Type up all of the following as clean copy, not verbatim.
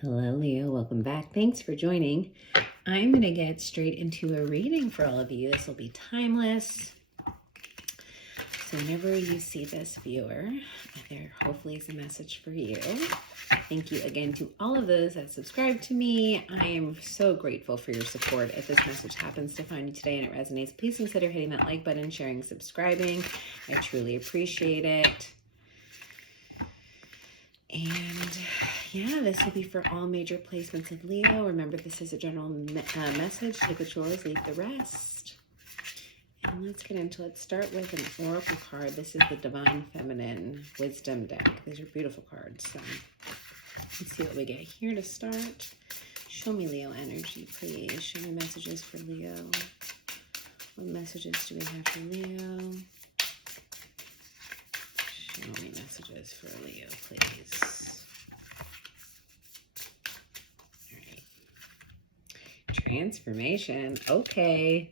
Hello, Leo. Welcome back. Thanks for joining. I'm going to get straight into a reading for all of you. This will be timeless. So whenever you see this, viewer, there hopefully is a message for you. Thank you again to all of those that subscribe to me. I am so grateful for your support. If this message happens to find you today and it resonates, please consider hitting that like button, sharing, subscribing. I truly appreciate it. And yeah, this will be for all major placements of Leo. Remember, this is a general message. Take what's yours, leave the rest. And let's get into it. Let's start with an oracle card. This is the Divine Feminine Wisdom deck. These are beautiful cards. So let's see what we get here to start. Show me Leo energy, please. Show me messages for Leo. What messages do we have for Leo? Show me messages for Leo, please. All right. Transformation. Okay.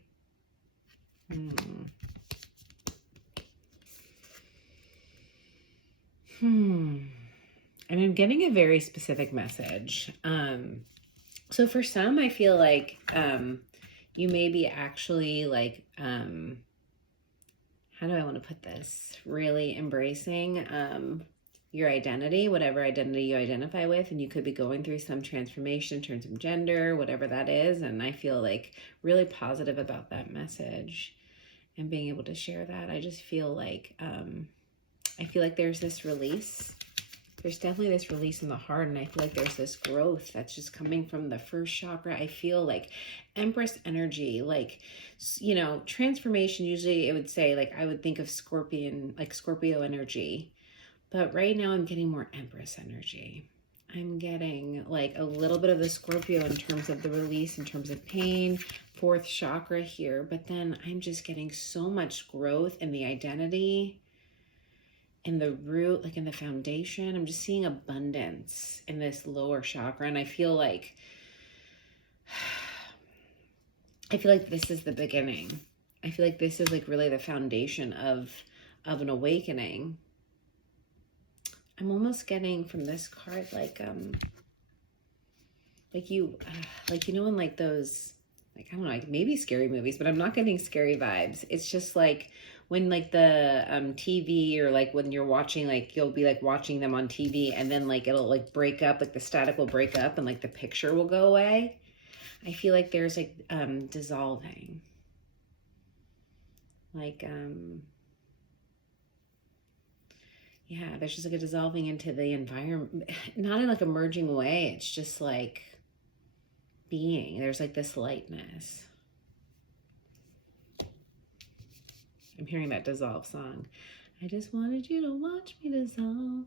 And I'm getting a very specific message. So for some, I feel like you may be actually like how do I want to put this? Really embracing your identity, whatever identity you identify with, and you could be going through some transformation in terms of gender, whatever that is. And I feel like really positive about that message and being able to share that. I just feel like there's this release. There's definitely this release in the heart, and I feel like there's this growth that's just coming from the first chakra. I feel like Empress energy, like, you know, transformation, usually it would say, like, I would think of Scorpion, like Scorpio energy. But right now I'm getting more Empress energy. I'm getting like a little bit of the Scorpio in terms of the release, in terms of pain, fourth chakra here. But then I'm just getting so much growth in the identity, in the root, like in the foundation. I'm just seeing abundance in this lower chakra. And I feel like this is the beginning. I feel like this is like really the foundation of an awakening. I'm almost getting from this card, like you know, in like those, like, I don't know, like maybe scary movies, but I'm not getting scary vibes. It's just like when like the TV, or like when you're watching, like you'll be like watching them on TV and then like it'll like break up, like the static will break up and like the picture will go away. I feel like there's like dissolving. Like yeah, there's just like a dissolving into the environment, not in like a merging way. It's just like being. There's like this lightness. I'm hearing that dissolve song. I just wanted you to watch me dissolve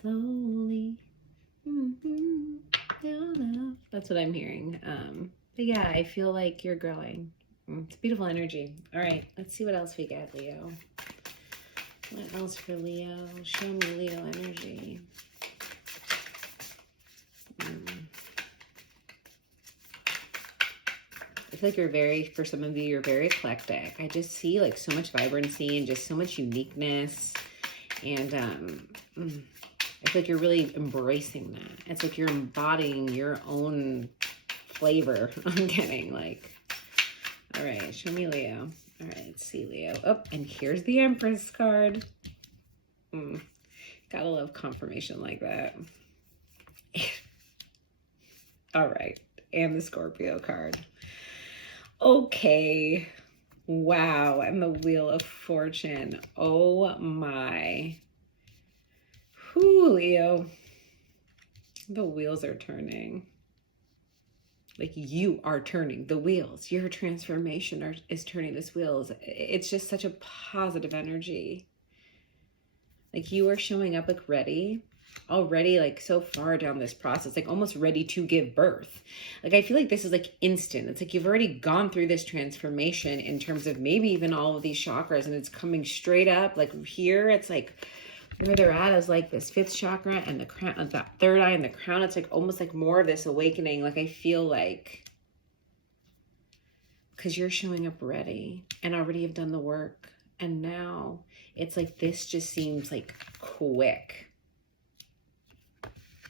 slowly. That's what I'm hearing. But yeah, I feel like you're growing. It's beautiful energy. All right, let's see what else we get, Leo. What else for Leo? Show me Leo energy. I feel like you're for some of you, you're very eclectic. I just see like so much vibrancy and just so much uniqueness. And I feel like you're really embracing that. It's like you're embodying your own flavor. I'm getting like, all right, show me Leo. All right, let's see Leo. Oh, and here's the Empress card. Gotta love confirmation like that. All right, and the Scorpio card. Okay, wow, and the Wheel of Fortune. Oh my. Whew, Leo. The wheels are turning. Like you are turning the wheels. Your transformation is turning these wheels. It's just such a positive energy. Like you are showing up like ready, already like so far down this process, like almost ready to give birth. Like I feel like this is like instant. It's like you've already gone through this transformation in terms of maybe even all of these chakras, and it's coming straight up. Like here, it's like where they're at is like this fifth chakra and the crown, that third eye and the crown. It's like almost like more of this awakening. Like I feel like, because you're showing up ready and already have done the work, and now it's like this just seems like quick.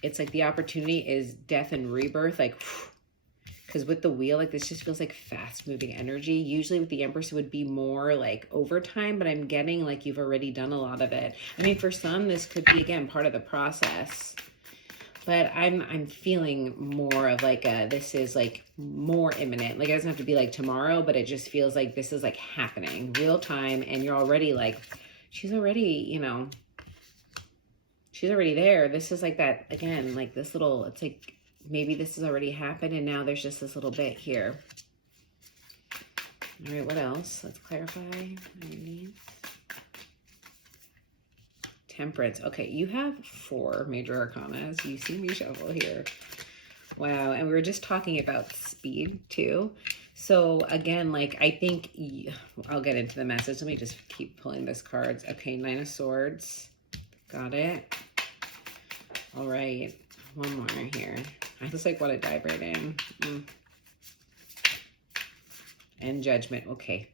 it's like the opportunity is death and rebirth, like, because with the wheel, like this just feels like fast moving energy. Usually with the Empress, it would be more like overtime, but I'm getting like you've already done a lot of it. I mean, for some, this could be, again, part of the process. But I'm feeling more of like this is like more imminent. Like it doesn't have to be like tomorrow, but it just feels like this is like happening real time. And you're already like, she's already, you know, she's already there. This is like that, again, like this little, it's like maybe this has already happened and now there's just this little bit here. All right, what else? Let's clarify underneath. Temperance. Okay, you have 4 major arcana. You see me shuffle here. Wow, and we were just talking about speed too. So again, like I think, I'll get into the message. Let me just keep pulling this cards. Okay, 9 of Swords. Got it. All right, one more here. I just like want to dive right in. And Judgment. Okay.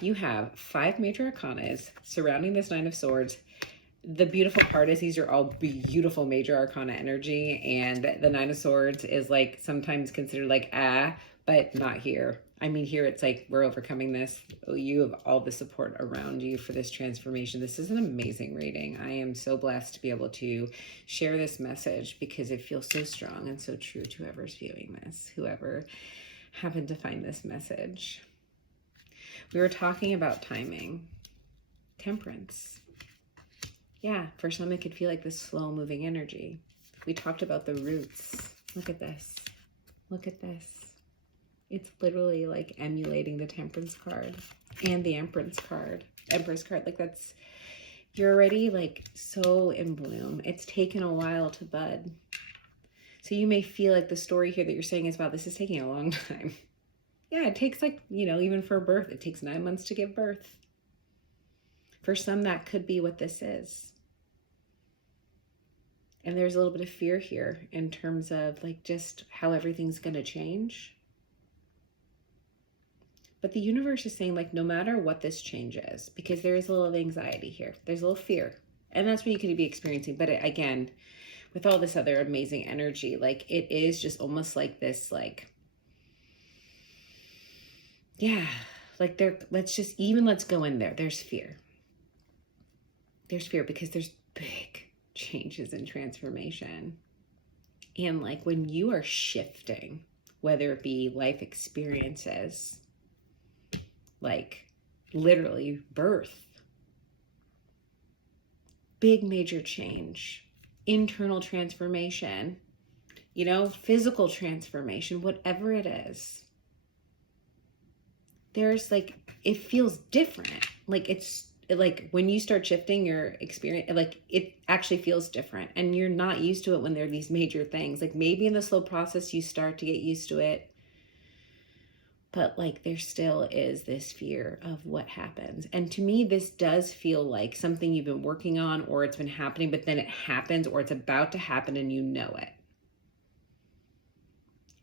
You have 5 major arcanas surrounding this 9 of Swords. The beautiful part is these are all beautiful major arcana energy, and the 9 of Swords is like sometimes considered like but not here. I mean, here it's like we're overcoming this. You have all the support around you for this transformation. This is an amazing reading. I am so blessed to be able to share this message because it feels so strong and so true to whoever's viewing this, whoever happened to find this message. We were talking about timing, temperance. Yeah, for some it could feel like this slow moving energy. We talked about the roots. Look at this. Look at this. It's literally like emulating the Temperance card and the Empress card. Like that's, you're already like so in bloom. It's taken a while to bud. So you may feel like the story here that you're saying is, wow, this is taking a long time. Yeah, it takes like, you know, even for birth, it takes 9 months to give birth. For some, that could be what this is. And there's a little bit of fear here in terms of like just how everything's going to change. But the universe is saying like, no matter what this change is, because there is a little anxiety here. There's a little fear. And that's what you could be experiencing. But again, with all this other amazing energy, like it is just almost like this, like, yeah, like let's go in there. There's fear. There's fear because there's big changes and transformation. And like when you are shifting, whether it be life experiences, like literally birth, big major change, internal transformation, you know, physical transformation, whatever it is, there's like, it feels different. Like it's like when you start shifting your experience, like it actually feels different and you're not used to it when there are these major things. Like maybe in the slow process, you start to get used to it, but like there still is this fear of what happens. And to me, this does feel like something you've been working on or it's been happening, but then it happens or it's about to happen and you know it.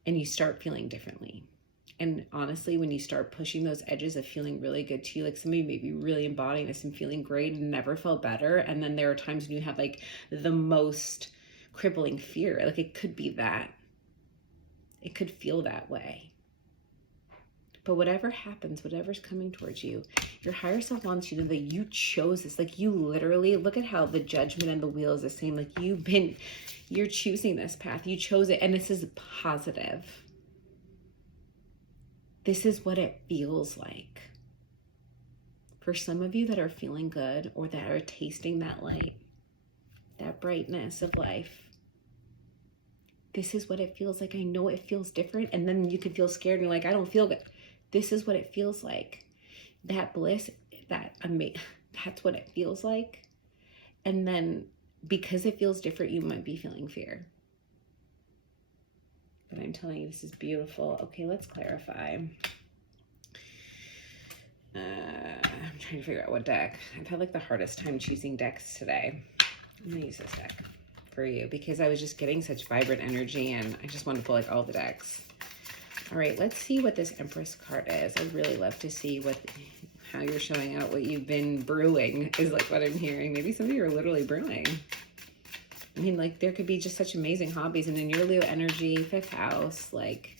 And you start feeling differently. And honestly, when you start pushing those edges of feeling really good to you, like somebody may be really embodying this and feeling great and never felt better. And then there are times when you have like the most crippling fear. Like it could be that. It could feel that way. But whatever happens, whatever's coming towards you, your higher self wants you to know that you chose this. Like you literally, look at how the Judgment and the Wheel is the same. Like you're choosing this path. You chose it. And this is positive. This is what it feels like. For some of you that are feeling good or that are tasting that light, that brightness of life, this is what it feels like. I know it feels different. And then you can feel scared and you're like, I don't feel good. This is what it feels like. That bliss, that's what it feels like. And then because it feels different, you might be feeling fear. But I'm telling you, this is beautiful. Okay, let's clarify. I'm trying to figure out what deck. I've had like the hardest time choosing decks today. I'm gonna use this deck for you because I was just getting such vibrant energy and I just wanted to pull like all the decks. All right, let's see what this Empress card is. I'd really love to see how you're showing out what you've been brewing is like what I'm hearing. Maybe some of you are literally brewing. I mean, like, there could be just such amazing hobbies. And in your Leo energy, 5th house, like,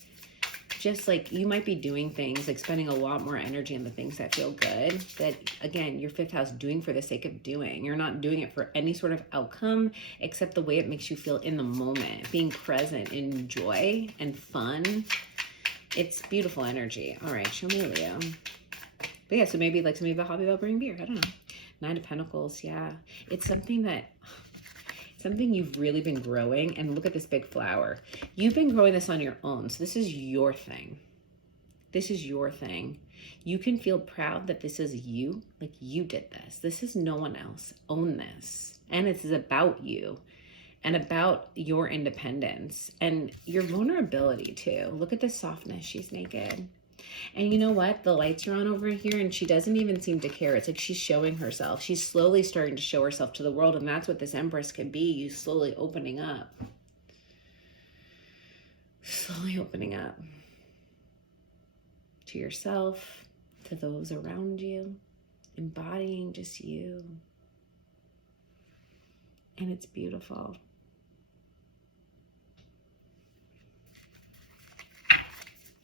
just like you might be doing things, like spending a lot more energy on the things that feel good, that again, your 5th house doing for the sake of doing. You're not doing it for any sort of outcome except the way it makes you feel in the moment, being present in joy and fun. It's beautiful energy. All right, show me Leo. But yeah, so maybe like somebody have a hobby about brewing beer. I don't know. 9 of Pentacles. Yeah, it's something you've really been growing. And look at this big flower. You've been growing this on your own. So this is your thing. This is your thing. You can feel proud that this is you. Like, you did this. This is no one else. Own this. And this is about you and about your independence and your vulnerability too. Look at the softness. She's naked. And you know what? The lights are on over here and she doesn't even seem to care. It's like she's showing herself. She's slowly starting to show herself to the world. And that's what this Empress can be. You slowly opening up. Slowly opening up. To yourself, to those around you. Embodying just you. And it's beautiful.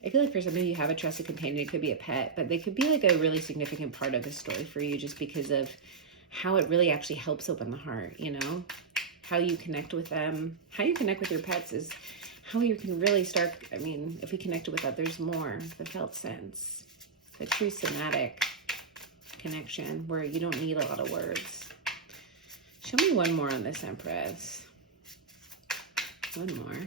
I feel like for some of you have a trusted companion. It could be a pet, but they could be like a really significant part of the story for you just because of how it really actually helps open the heart, you know? How you connect with them. How you connect with your pets is how you can really start, I mean, if we connected with others more, the felt sense, the true somatic connection where you don't need a lot of words. Show me one more on this Empress. One more.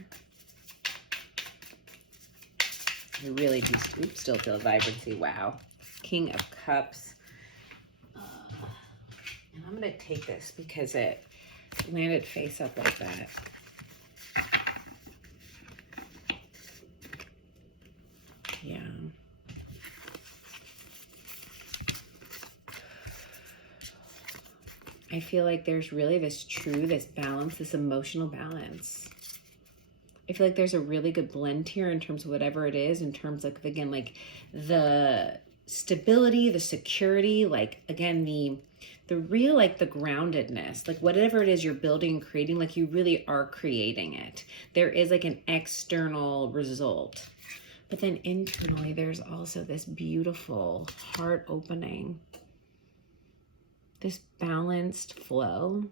I really do still feel vibrancy. Wow. King of Cups. And I'm going to take this because it landed face up like that. Yeah. I feel like there's really this balance, this emotional balance. I feel like there's a really good blend here in terms of whatever it is, in terms of, again, like the stability, the security, like, again, the real, like the groundedness, like whatever it is you're building and creating, like you really are creating it. There is like an external result. But then internally, there's also this beautiful heart opening, this balanced flow.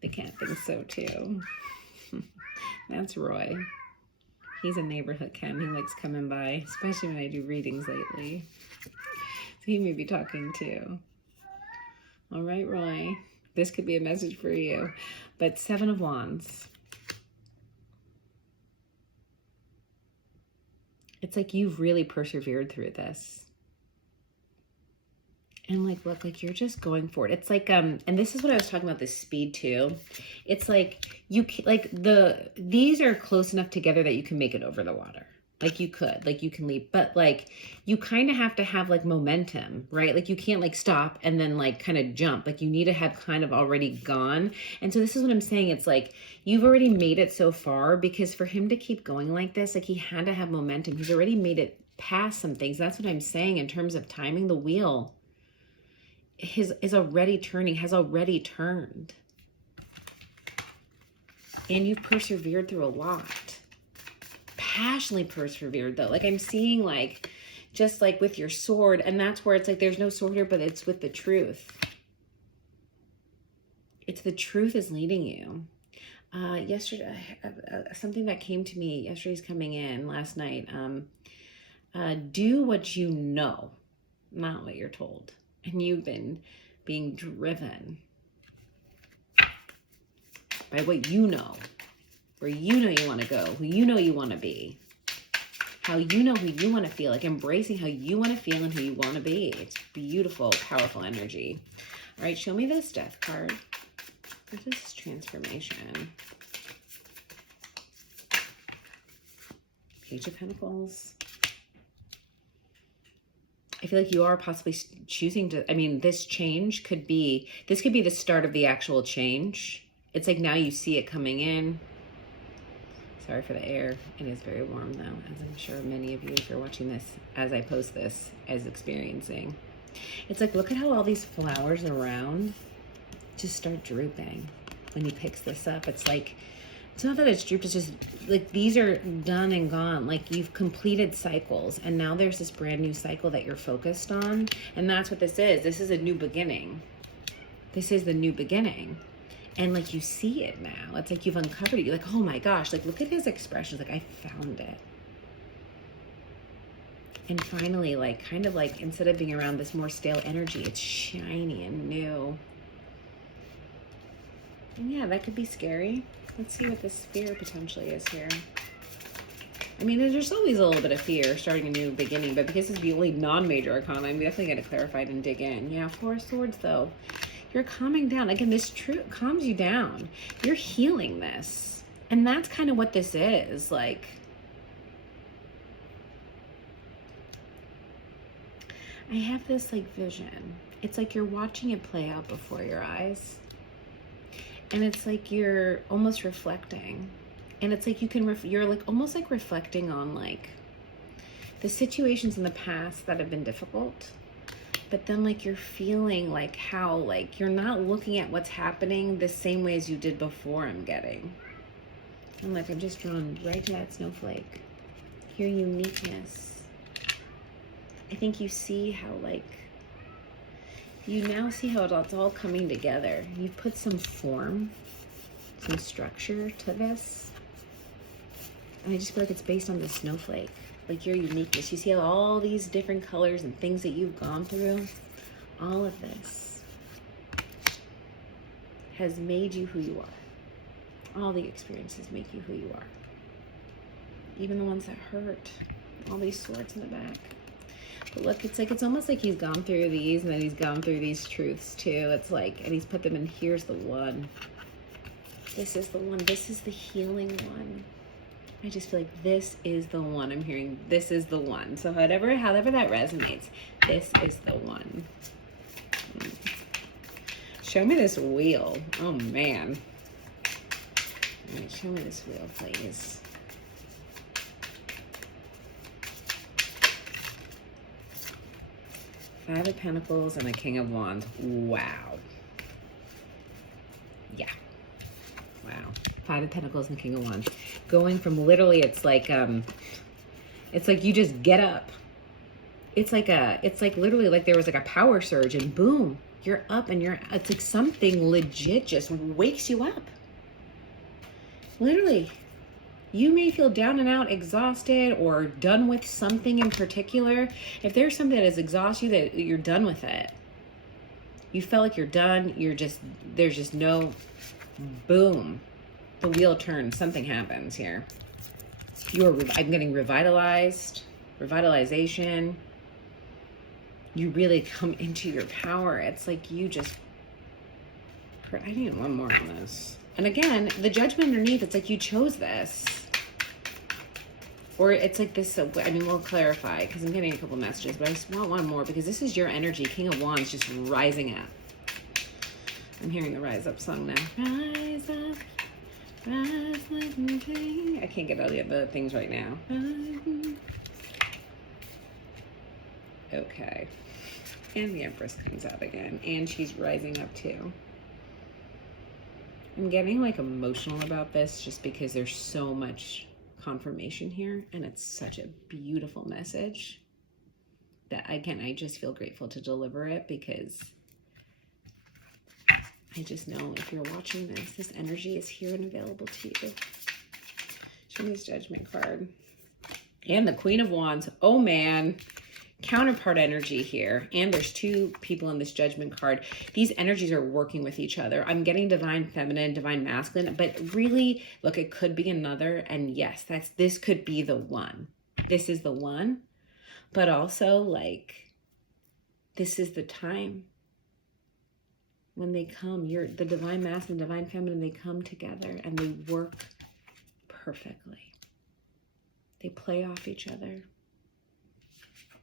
The cat thinks so too. That's Roy. He's a neighborhood cat. He likes coming by, especially when I do readings lately. So he may be talking too. All right, Roy. This could be a message for you. But 7 of Wands. It's like you've really persevered through this. And like, look, like you're just going for it. It's like, and this is what I was talking about, this speed too. It's like, these are close enough together that you can make it over the water. Like you could, like you can leap, but like, you kind of have to have like momentum, right? Like you can't like stop and then like kind of jump. Like you need to have kind of already gone. And so this is what I'm saying. It's like, you've already made it so far, because for him to keep going like this, like he had to have momentum. He's already made it past some things. That's what I'm saying in terms of timing the wheel. Is already turning, has already turned. And you've persevered through a lot. Passionately persevered though. Like I'm seeing like, just like with your sword, and that's where it's like, there's no sword here, but it's with the truth. It's the truth is leading you. Yesterday, something that came to me, yesterday's coming in last night. Do what you know, not what you're told. And you've been being driven by what you know, where you know you want to go, who you know you want to be, how you know who you want to feel, like embracing how you want to feel and who you want to be. It's beautiful, powerful energy. All right, show me this Death card. What is transformation? Page of Pentacles. I feel like you are possibly choosing to, I mean, this change could be, this could be the start of the actual change. It's like now you see it coming in. Sorry for the air. It is very warm though, as I'm sure many of you, if you're watching this as I post this, is experiencing. It's like, look at how all these flowers around. just start drooping. When he picks this up, it's like, it's not that it's drooped, it's just like these are done and gone. Like you've completed cycles and now there's this brand new cycle that you're focused on. And that's what this is. This is a new beginning. This is the new beginning. And like you see it now. It's like you've uncovered it. You're like, oh my gosh, like look at his expressions. Like I found it. And finally, like kind of like instead of being around this more stale energy, it's shiny and new. And yeah, that could be scary. Let's see what this fear potentially is here. I mean, there's always a little bit of fear starting a new beginning, but because it's the only non-major arcana, I'm definitely going to clarify it and dig in. Yeah, Four of Swords though. You're calming down. Again, this calms you down. You're healing this. And that's kind of what this is. Like, I have this like vision. It's like you're watching it play out before your eyes. And it's like you're almost reflecting. And it's like you can, you're like almost like reflecting on like the situations in the past that have been difficult. But then like you're feeling like how like you're not looking at what's happening the same way as you did before. I'm getting. I'm like, I'm just drawn right to that snowflake. Your uniqueness. I think you see how like, you now see how it's all coming together. You've put some form, some structure to this. And I just feel like it's based on the snowflake. Like your uniqueness. You see how all these different colors and things that you've gone through, all of this has made you who you are. All the experiences make you who you are. Even the ones that hurt. All these swords in the back. But look, it's like, it's almost like he's gone through these and then he's gone through these truths too. It's like, and he's put them in, here's the one. This is the one. This is the healing one. I just feel like this is the one. I'm hearing this is the one. So however that resonates, this is the one. Show me this wheel. Oh man. All right, show me this wheel, please. Five of Pentacles and the King of Wands. Wow. Yeah. Wow. Five of Pentacles and King of Wands. Going from literally, it's like you just get up. It's like literally like there was like a power surge and boom, you're up and it's like something legit just wakes you up. Literally. You may feel down and out, exhausted, or done with something in particular. If there's something that has exhausted you, that you're done with it. You felt like you're done. There's just no, boom. The wheel turns. Something happens here. I'm getting revitalized, revitalization. You really come into your power. It's like you just, I need one more on this. And again, the judgment underneath, it's like you chose this. Or it's like this, I mean, we'll clarify because I'm getting a couple messages, but I just want one more because this is your energy. King of Wands just rising up. I'm hearing the Rise Up song now. Rise up, rise like a king. I can't get all the other things right now. Okay. And the Empress comes out again. And she's rising up too. I'm getting like emotional about this just because there's so much confirmation here and it's such a beautiful message that again, I just feel grateful to deliver it because I just know if you're watching this energy is here and available to you. Show me this Judgment card. And the Queen of Wands. Oh man. Counterpart energy here, and there's two people in this Judgment card. These energies are working with each other. I'm getting divine feminine, divine masculine, but really, look, it could be another, and yes, this could be the one. This is the one, but also like this is the time when they come. The divine masculine, divine feminine, they come together and they work perfectly. They play off each other.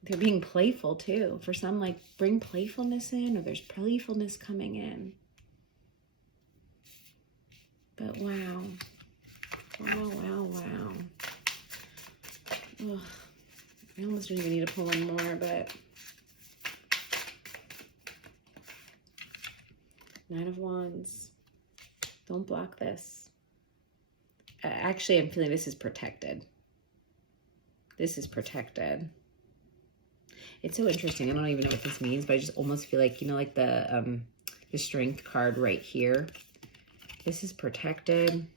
They're being playful too. For some, like bring playfulness in, or there's playfulness coming in. But wow. Wow, wow, wow. Ugh. I almost don't even need to pull one more, but Nine of Wands. Don't block this. Actually, I'm feeling this is protected. This is protected. It's so interesting. I don't even know what this means, but I just almost feel like, you know, like the Strength card right here. This is protected.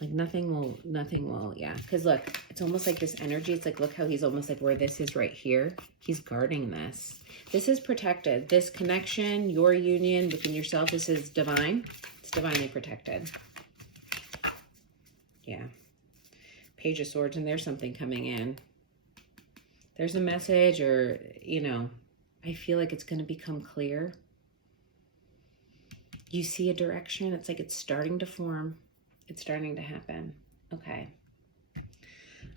Like nothing will, yeah. Because look, it's almost like this energy. It's like, look how he's almost like where this is right here. He's guarding this. This is protected. This connection, your union within yourself, this is divine. It's divinely protected. Yeah. Page of Swords, and there's something coming in. There's a message, or, you know, I feel like it's going to become clear. You see a direction. It's like it's starting to form. It's starting to happen. Okay.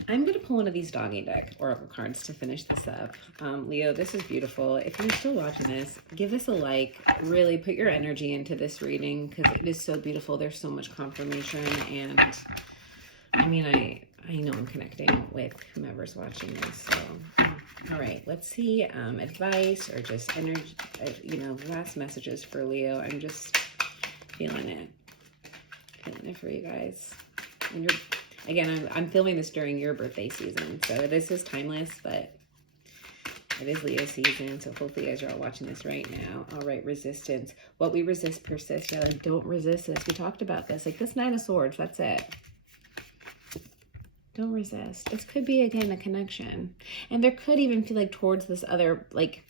I'm going to pull one of these doggy deck oracle cards to finish this up. Leo, this is beautiful. If you're still watching this, give us a like. Really put your energy into this reading because it is so beautiful. There's so much confirmation. And I mean, I know I'm connecting with whomever's watching this. So, all right, let's see. Advice or just energy, you know, last messages for Leo. I'm just feeling it. Feeling it for you guys. And you're, again, I'm filming this during your birthday season, so this is timeless, but it is Leo season, so hopefully as you're all watching this right now. All right, resistance. What we resist persists. Yeah, like, don't resist this. We talked about this. Like this Nine of Swords, that's it. Don't resist. This could be, again, a connection. And there could even feel like towards this other, like,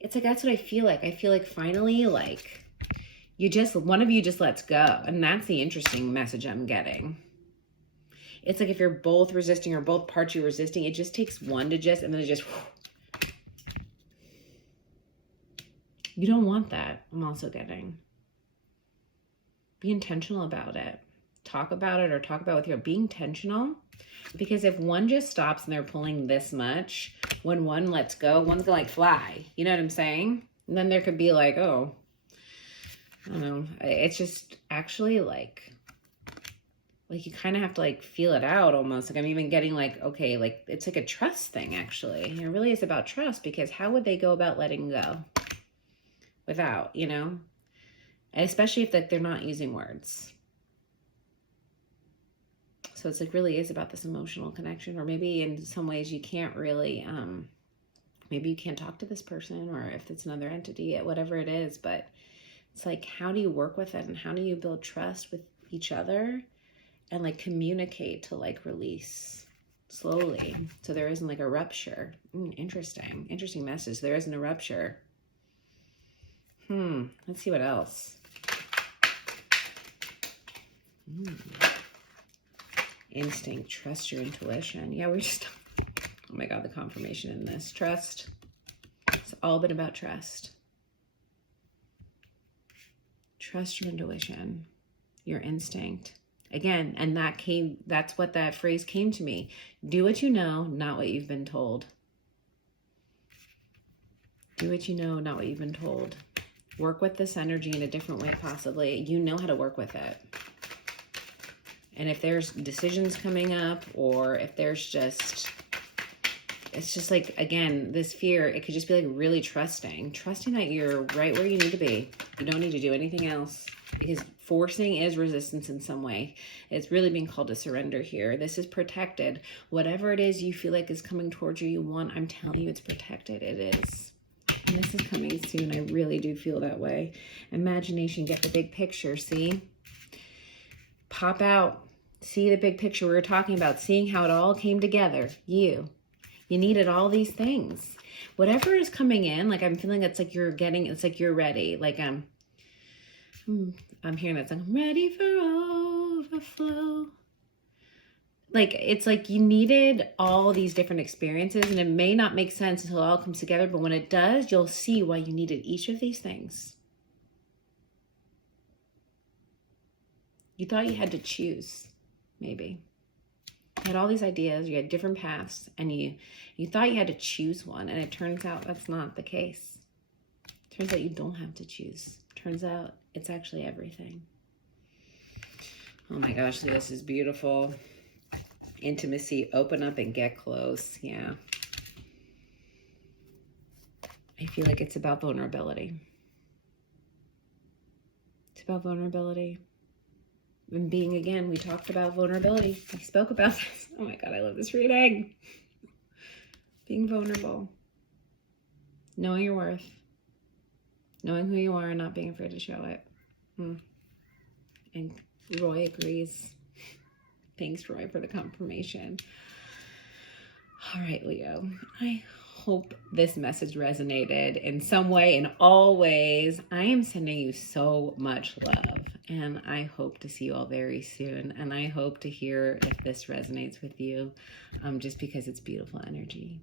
it's like, that's what I feel like. I feel like finally, like, one of you just lets go. And that's the interesting message I'm getting. It's like if you're both resisting or both parts you're resisting, it just takes one to just, and then it just, you don't want that. I'm also getting. Be intentional about it. Talk about it, or talk about it with your, be intentional. Because if one just stops and they're pulling this much, when one lets go, one's gonna like fly. You know what I'm saying? And then there could be like, oh, I don't know. It's just actually like you kind of have to like feel it out almost. Like I'm even getting like, okay, like it's like a trust thing actually. It really is about trust, because how would they go about letting go without, you know? And especially if like they're not using words. So it's like really is about this emotional connection, or maybe in some ways you can't really, maybe you can't talk to this person, or if it's another entity, whatever it is, but it's like, how do you work with it, and how do you build trust with each other and like communicate to like release slowly so there isn't like a rupture. Interesting message. There isn't a rupture. Let's see what else. Instinct, trust your intuition. Yeah, we're just, oh my God, the confirmation in this. Trust. It's all been about trust. Trust your intuition, your instinct. Again, and that's what that phrase came to me. Do what you know, not what you've been told. Do what you know, not what you've been told. Work with this energy in a different way, possibly. You know how to work with it. And if there's decisions coming up, or if there's just, it's just like, again, this fear, it could just be like really trusting that you're right where you need to be. You don't need to do anything else, because forcing is resistance in some way. It's really being called to surrender here. This is protected. Whatever it is you feel like is coming towards you, you want, I'm telling you, it's protected. It is. And this is coming soon. I really do feel that way. Imagination, get the big picture, see? Pop out. See the big picture we were talking about, seeing how it all came together. You needed all these things. Whatever is coming in, like I'm feeling it's like you're getting, it's like you're ready. Like I'm hearing that song, I'm ready for overflow. Like, it's like you needed all these different experiences, and it may not make sense until it all comes together, but when it does, you'll see why you needed each of these things. You thought you had to choose, maybe. You had all these ideas, you had different paths, and you thought you had to choose one, and it turns out that's not the case. It turns out you don't have to choose. It turns out it's actually everything. Oh my gosh, this is beautiful. Intimacy, open up and get close. Yeah. I feel like it's about vulnerability. It's about vulnerability. And being, again, we talked about vulnerability. I spoke about this. Oh my God, I love this reading. Being vulnerable. Knowing your worth. Knowing who you are and not being afraid to show it. And Roy agrees. Thanks, Roy, for the confirmation. All right, Leo. I hope this message resonated in some way, in all ways. I am sending you so much love, and I hope to see you all very soon. And I hope to hear if this resonates with you, just because it's beautiful energy.